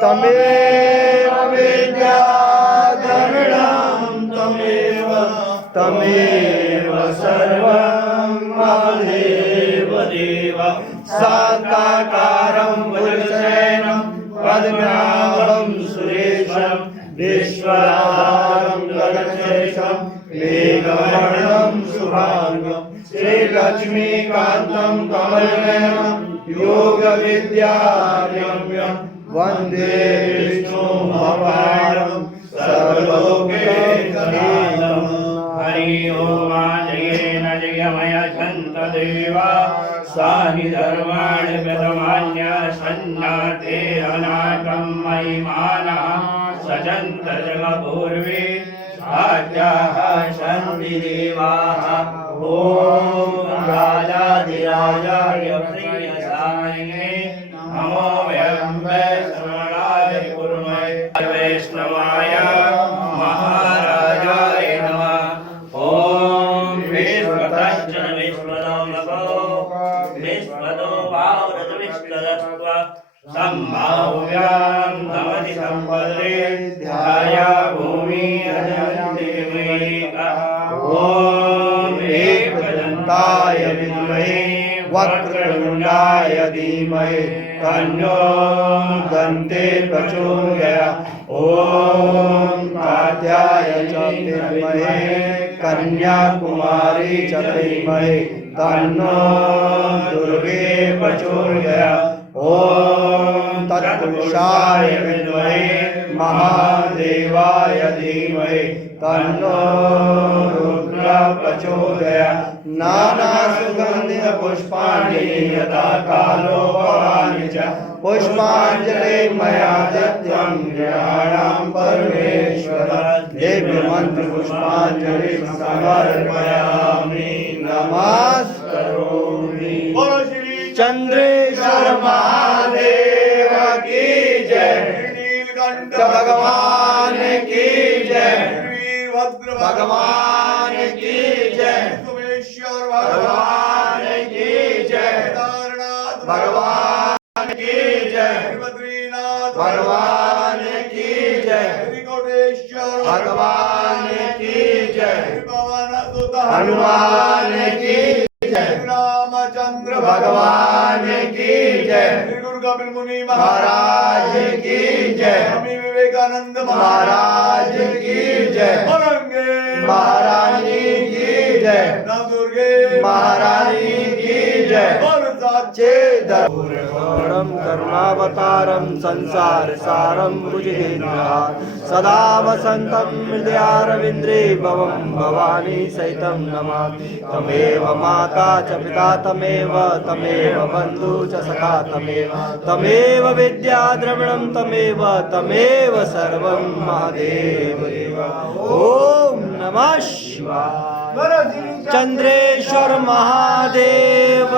तमेव विद्याधरणं तमेव सर्वं मदेव देव साकारं वज्रशयनं पद्मनाभं सुरेशं विश्वधारं गगनशेषं मेघवर्णं शुभांगं श्रीलक्ष्मीकान्तं कमलनयनं योगविद्यारम्यं वन्दे विष्णुमपारं सर्वलोकैकनाथं। हरि ओम जयेन जयमय छन्ददेवा सानि धर्माणि प्रथमान्य सन्नाथे अनाथं महिमानः सचन्त जगपूर्वे आद्याः सन्ति देवाः। ॐ राजाधिराजाय प्रियसायिने नमो वयम्बे श्रवणाय कुर्महे वैष्णवाय महाराजाय नमः। ॐ विश्वतश्च विश्वतो नभो विश्वतो भावरतविष्टरस्त्व सम्भाव्यां भवति सम्पदे ध्याया भूमि अजन्तेमेका। ॐ एकदन्ताय विद्महे वक्रतुण्डाय धीमहि तन्नो दन्ते प्रचोदयात्। ॐ कात्याय च विद्महे कन्याकुमारी च धीमहि तन्नो दुर्गे प्रचोदयात्। ॐ तत्पुरुषाय विद्महे महादेवाय धीमहि तन्नो रुद्र प्रचोदयात्। नानासुगन्धिः पुष्पाणि यथा कालो भवानि च पुष्पाञ्जलि मया दत्तं गृहाणां परमेश्वर दिव्य मंत्र पुष्पाञ्जलि समर्पयामि नमस्करोमि। बोलो श्री चंद्रेश्वर महादेव की जय। नीलकंठ भगवान की जय। वीरभद्र भगवान की जय। सोमेश्वर भगवान की जय। केदारनाथ भगवान की जय। बद्रीनाथ भगवान की जय। श्रीकोटेश्वर भगवान की जय। पवन सुत हनुमान की जय। रामचंद्र भगवान की जय। गुरु कपिल मुनि महाराज की जय। स्वामी विवेकानंद महाराज की जय। औरंगे महारानी की जय। नव दुर्गे महारानी की जय। और साचे दरबार घोरं करुणावतारं संसारसारं भुजगेन्द्रः सदा वसन्तं हृदयारविन्द्रे भवं भवानी सहितं नमामि तमेव माता च पिता तमेव बन्धु च सखा तमेव विद्या द्रविणं तमेव सर्वं महादेव ओम नमः शिवाय चंद्रेश्वर महादेव